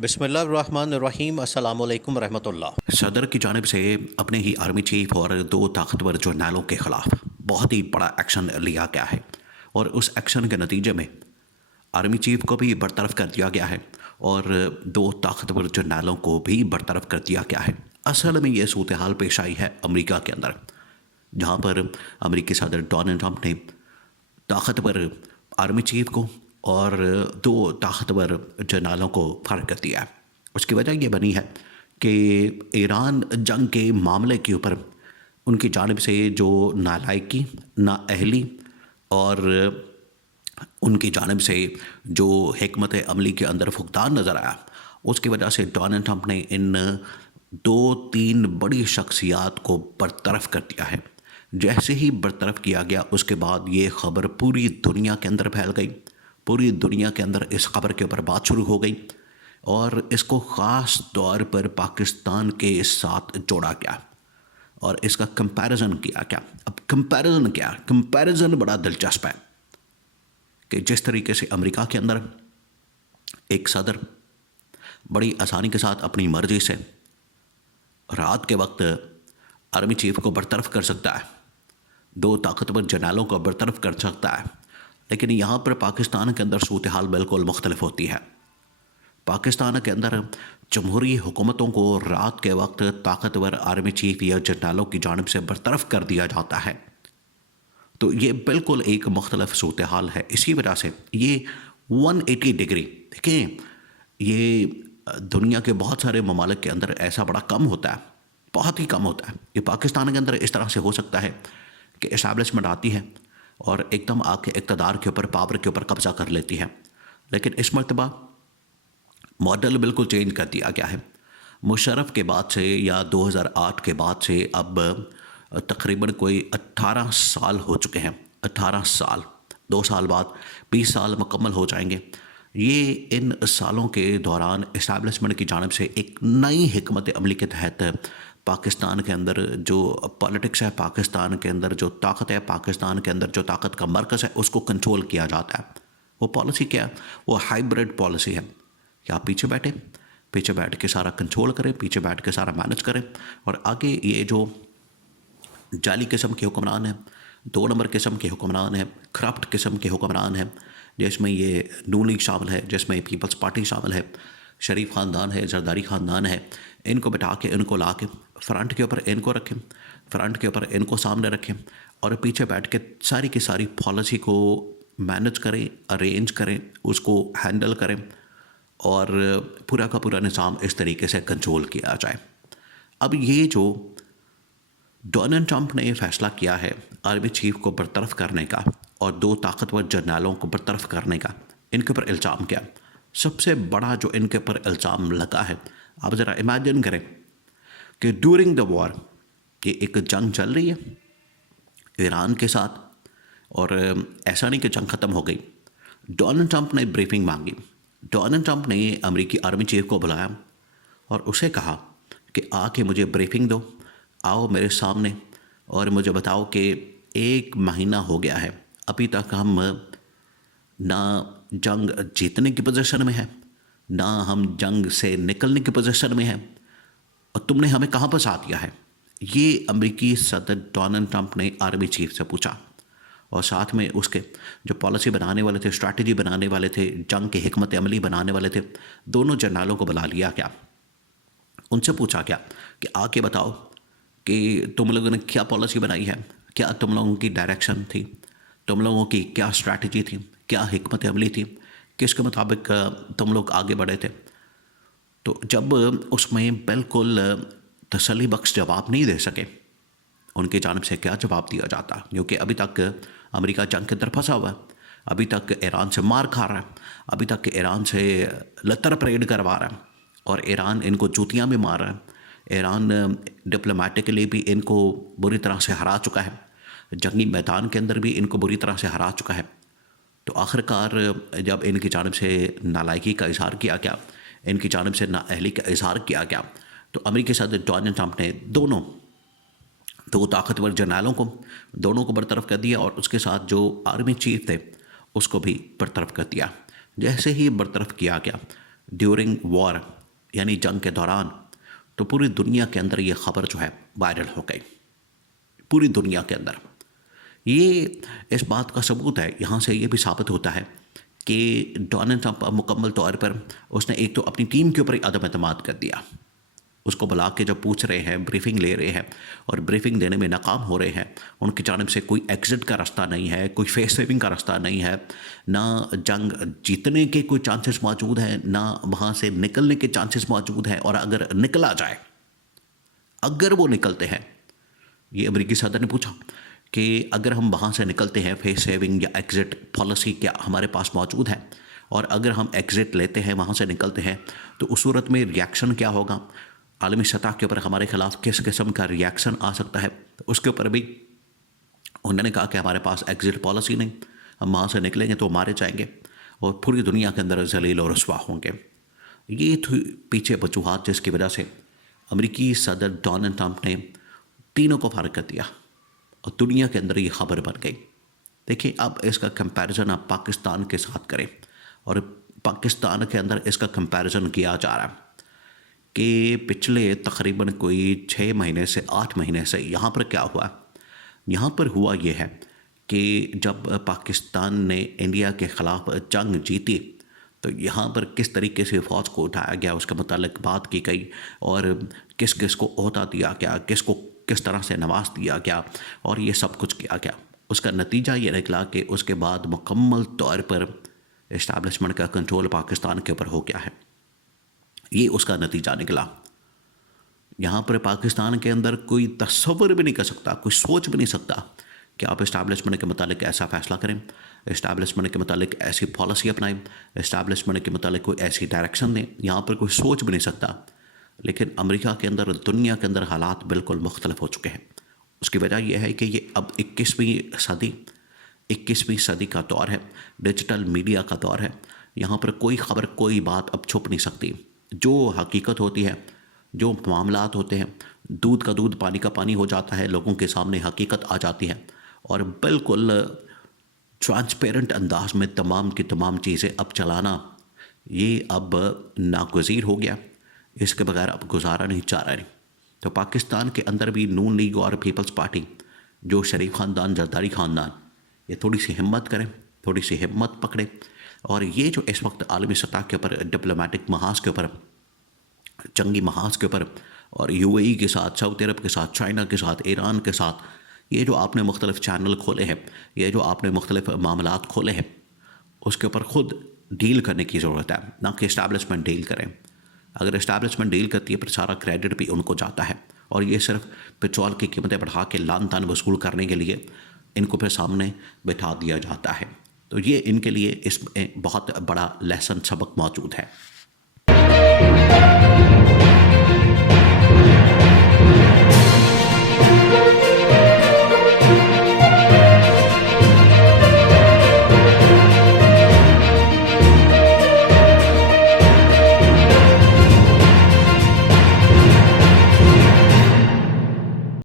बिस्मिल्लाहिर्रहमानिर्रहीम अस्सलाम वालेकुम रहमतुल्लाह। सदर की जानिब से अपने ही आर्मी चीफ और दो ताकतवर जर्नैलों के खिलाफ बहुत ही बड़ा एक्शन लिया गया है और उस एक्शन के नतीजे में आर्मी चीफ को भी बरतरफ कर दिया गया है और दो ताकतवर जर्नैलों को भी बरतरफ कर दिया गया है। असल में ये सूरत हाल पेश आई है अमेरिका के अंदर, जहाँ पर अमेरिकी सदर डोनाल्ड ट्रंप ने ताकतवर आर्मी चीफ को और दो ताकतवर जर्नैलों को फारिग कर दिया है। उसकी वजह ये बनी है कि ईरान जंग के मामले के ऊपर उनकी जानिब से जो नालायकी, नाअहली और उनकी जानिब से जो हिकमत अमली के अंदर फुकदान नज़र आया, उसकी वजह से डोनाल्ड ट्रंप ने इन दो तीन बड़ी शख्सियात को बरतरफ कर दिया है। जैसे ही बरतरफ किया गया उसके बाद ये ख़बर पूरी दुनिया के अंदर फैल गई, पूरी दुनिया के अंदर इस खबर के ऊपर बात शुरू हो गई और इसको ख़ास तौर पर पाकिस्तान के साथ जोड़ा गया और इसका कंपैरिजन किया गया। अब कंपैरिजन क्या, कंपैरिजन बड़ा दिलचस्प है कि जिस तरीके से अमेरिका के अंदर एक सदर बड़ी आसानी के साथ अपनी मर्जी से रात के वक्त आर्मी चीफ को बरतरफ कर सकता है, दो ताकतवर जर्नैलों को बरतरफ कर सकता है, लेकिन यहाँ पर पाकिस्तान के अंदर सूरत हाल बिल्कुल मुख्तलिफ होती है। पाकिस्तान के अंदर जमहूरी हुकूमतों को रात के वक्त ताकतवर आर्मी चीफ या जर्नैलों की जानिब से बरतरफ कर दिया जाता है, तो ये बिल्कुल एक मुख्तलिफ सूरत हाल है। इसी वजह से ये 180 डिग्री, देखें, ये दुनिया के बहुत सारे ममालिक के अंदर ऐसा बड़ा कम होता है, बहुत ही कम होता है। ये पाकिस्तान के अंदर इस तरह से हो सकता है कि इस्टेब्लिशमेंट आती है और एकदम आके इक़्तिदार के ऊपर, पावर के ऊपर कब्ज़ा कर लेती है, लेकिन इस मरतबा मॉडल बिल्कुल चेंज कर दिया गया है। मुशर्रफ के बाद से या 2008 के बाद से अब तकरीबन कोई 18 साल हो चुके हैं। 18 साल, 2 साल बाद 20 साल मुकम्मल हो जाएंगे। ये इन सालों के दौरान इस्टेब्लिशमेंट की जानिब से एक नई हिकमत अमली के तहत पाकिस्तान के अंदर जो पॉलिटिक्स है, पाकिस्तान के अंदर जो ताकत है, पाकिस्तान के अंदर जो ताकत का मरकज़ है, उसको कंट्रोल किया जाता है। वो पॉलिसी क्या है? वो हाइब्रिड पॉलिसी है कि आप पीछे बैठ के सारा कंट्रोल करें, पीछे बैठ के सारा मैनेज करें और आगे ये जो जाली किस्म के हुक्मरान हैं, 2 नंबर किस्म के हुक्मरान हैं, करप्ट किस्म के हुक्मरान हैं, जिसमें ये नून लीग शामिल है, जिसमें पीपल्स पार्टी शामिल है, शरीफ ख़ानदान है, जरदारी ख़ानदान है, इनको बिठा के, इनको ला के फ्रंट के ऊपर इनको रखें, फ्रंट के ऊपर इनको सामने रखें और पीछे बैठ के सारी की सारी पॉलिसी को मैनेज करें, अरेंज करें, उसको हैंडल करें और पूरा का पूरा निज़ाम इस तरीके से कंट्रोल किया जाए। अब ये जो डोनाल्ड ट्रंप ने फैसला किया है आर्मी चीफ को बरतरफ करने का और दो ताकतवर जर्नैलों को बरतरफ करने का, इनके ऊपर इल्ज़ाम क्या? सबसे बड़ा जो इनके ऊपर इल्ज़ाम लगा है, आप ज़रा इमेजिन करें कि ड्यूरिंग द वॉर, कि एक जंग चल रही है ईरान के साथ और ऐसा नहीं कि जंग ख़त्म हो गई। डोनाल्ड ट्रंप ने ब्रीफिंग मांगी, डोनाल्ड ट्रंप ने अमेरिकी आर्मी चीफ को बुलाया और उसे कहा कि आके मुझे ब्रीफिंग दो, आओ मेरे सामने और मुझे बताओ कि 1 महीना हो गया है, अभी तक हम ना जंग जीतने की पोजीशन में है, ना हम जंग से निकलने की पोजीशन में है और तुमने हमें कहाँ फंसा दिया है। ये अमेरिकी सदर डोनाल्ड ट्रंप ने आर्मी चीफ से पूछा और साथ में उसके जो पॉलिसी बनाने वाले थे, स्ट्रैटेजी बनाने वाले थे, जंग की हिकमत अमली बनाने वाले थे, दोनों जर्नैलों को बुला लिया गया। उनसे पूछा क्या कि आके बताओ कि तुम लोगों ने क्या पॉलिसी बनाई है, क्या तुम लोगों की डायरेक्शन थी, तुम लोगों की क्या स्ट्रैटेजी थी, क्या हिकमत अमली थी, किसके मुताबिक तुम लोग आगे बढ़े थे। तो जब उसमें बिल्कुल तसल्ली बख्श जवाब नहीं दे सके, उनकी जानिब से क्या जवाब दिया जाता, क्योंकि अभी तक अमेरिका जंग के अंदर फंसा हुआ है, अभी तक ईरान से मार खा रहा है, अभी तक ईरान से लतर परेड करवा रहा है और ईरान इनको जूतियाँ भी मार रहा है। ईरान डिप्लोमेटिकली भी इनको बुरी तरह से हरा चुका है, जंगी मैदान के अंदर भी इनको बुरी तरह से हरा चुका है। तो आखिरकार जब इनकी जानिब से नालायकी का इजहार किया गया, इनकी जानिब से नाअहली का इजहार किया गया, तो अमेरिकी सदर डोनाल्ड ट्रंप ने दो ताकतवर जर्नैलों को दोनों को बरतरफ कर दिया और उसके साथ जो आर्मी चीफ थे उसको भी बरतरफ कर दिया। जैसे ही बरतरफ किया गया, ड्यूरिंग वॉर यानी जंग के दौरान, तो पूरी दुनिया के अंदर ये खबर जो है वायरल हो गई, पूरी दुनिया के अंदर। ये इस बात का सबूत है, यहाँ से ये भी साबित होता है कि डोनाल्ड ट्रंप मुकम्मल तौर पर उसने एक तो अपनी टीम के ऊपर ही अदम एतमाद कर दिया। उसको बुला के जब पूछ रहे हैं, ब्रीफिंग ले रहे हैं और ब्रीफिंग देने में नाकाम हो रहे हैं, उनकी जानिब से कोई एग्ज़िट का रास्ता नहीं है, कोई फेस सेविंग का रास्ता नहीं है, ना जंग जीतने के कोई चांसेस मौजूद हैं, ना वहाँ से निकलने के चांसेस मौजूद हैं। और अगर निकला जाए, अगर वो निकलते हैं, ये अमेरिकी सदर ने पूछा कि अगर हम वहाँ से निकलते हैं, फेस सेविंग या एग्ज़िट पॉलिसी क्या हमारे पास मौजूद है, और अगर हम एग्ज़िट लेते हैं, वहाँ से निकलते हैं, तो उस सूरत में रिएक्शन क्या होगा, आलमी सतह के ऊपर हमारे ख़िलाफ़ किस किस्म का रिएक्शन आ सकता है। तो उसके ऊपर भी उन्होंने कहा कि हमारे पास एग्ज़िट पॉलिसी नहीं, हम वहाँ से निकलेंगे तो मारे जाएंगे और पूरी दुनिया के अंदर जलील और रुस्वा होंगे। ये थी पीछे वजूहात जिसकी वजह से अमेरिकी सदर डोनाल्ड ट्रंप ने तीनों को फारिग कर दिया और दुनिया के अंदर ये खबर बन गई। देखिए, अब इसका कंपैरिजन आप पाकिस्तान के साथ करें, और पाकिस्तान के अंदर इसका कंपैरिजन किया जा रहा है कि पिछले तकरीबन कोई 6 महीने से 8 महीने से यहाँ पर क्या हुआ। यहाँ पर हुआ ये है कि जब पाकिस्तान ने इंडिया के ख़िलाफ़ जंग जीती, तो यहाँ पर किस तरीके से फ़ौज को उठाया गया, उसके मुतालिक बात की गई, और किस किस को ओहदा दिया गया, किसको किस तरह से नवाज दिया गया, और ये सब कुछ किया गया। उसका नतीजा ये निकला कि उसके बाद मुकम्मल तौर पर इस्टेब्लिशमेंट का कंट्रोल पाकिस्तान के ऊपर हो गया है। ये उसका नतीजा निकला। यहाँ पर पाकिस्तान के अंदर कोई तस्वर भी नहीं कर सकता, कोई सोच भी नहीं सकता कि आप इस्टेब्लिशमेंट के मुतालिक ऐसा फ़ैसला करें, इस्टेब्लिशमेंट के मुतालिक ऐसी पॉलिसी अपनाएं, इस्टेब्लिशमेंट के मुतालिक कोई ऐसी डायरेक्शन दें। यहाँ पर कोई सोच भी नहीं सकता। लेकिन अमेरिका के अंदर, दुनिया के अंदर हालात बिल्कुल मुख्तलिफ हो चुके हैं। उसकी वजह यह है कि ये अब 21वीं सदी का दौर है, डिजिटल मीडिया का दौर है। यहाँ पर कोई ख़बर, कोई बात अब छुप नहीं सकती। जो हकीकत होती है, जो मामलात होते हैं, दूध का दूध पानी का पानी हो जाता है, लोगों के सामने हकीकत आ जाती है, और बिल्कुल ट्रांसपेरेंट अंदाज में तमाम की तमाम चीज़ें अब चलाना, ये अब नागुज़ीर हो गया। इसके बगैर अब गुजारा नहीं चाह रहा है। तो पाकिस्तान के अंदर भी नून लीग और पीपल्स पार्टी, जो शरीफ ख़ानदान, जरदारी ख़ानदान, ये थोड़ी सी हिम्मत करें, थोड़ी सी हिम्मत पकड़े, और ये जो इस वक्त आलमी सतह के ऊपर, डिप्लोमेटिक महाज के ऊपर, जंगी महाज के ऊपर, और यूएई के साथ, सऊदी अरब के साथ, चाइना के साथ, ईरान के साथ, ये जो आपने मुख्तलिफ चैनल खोले हैं, ये जो आपने मुख्तलिफ मामलात खोले हैं, उसके ऊपर ख़ुद डील करने की ज़रूरत है, ना कि इस्टेब्लिशमेंट डील करें। अगर इस्टेब्लिशमेंट डील करती है, फिर सारा क्रेडिट भी उनको जाता है, और ये सिर्फ पेट्रोल की कीमतें बढ़ा के लान तान वसूल करने के लिए इनको फिर सामने बैठा दिया जाता है। तो ये इनके लिए इसमें बहुत बड़ा लेसन, सबक मौजूद है।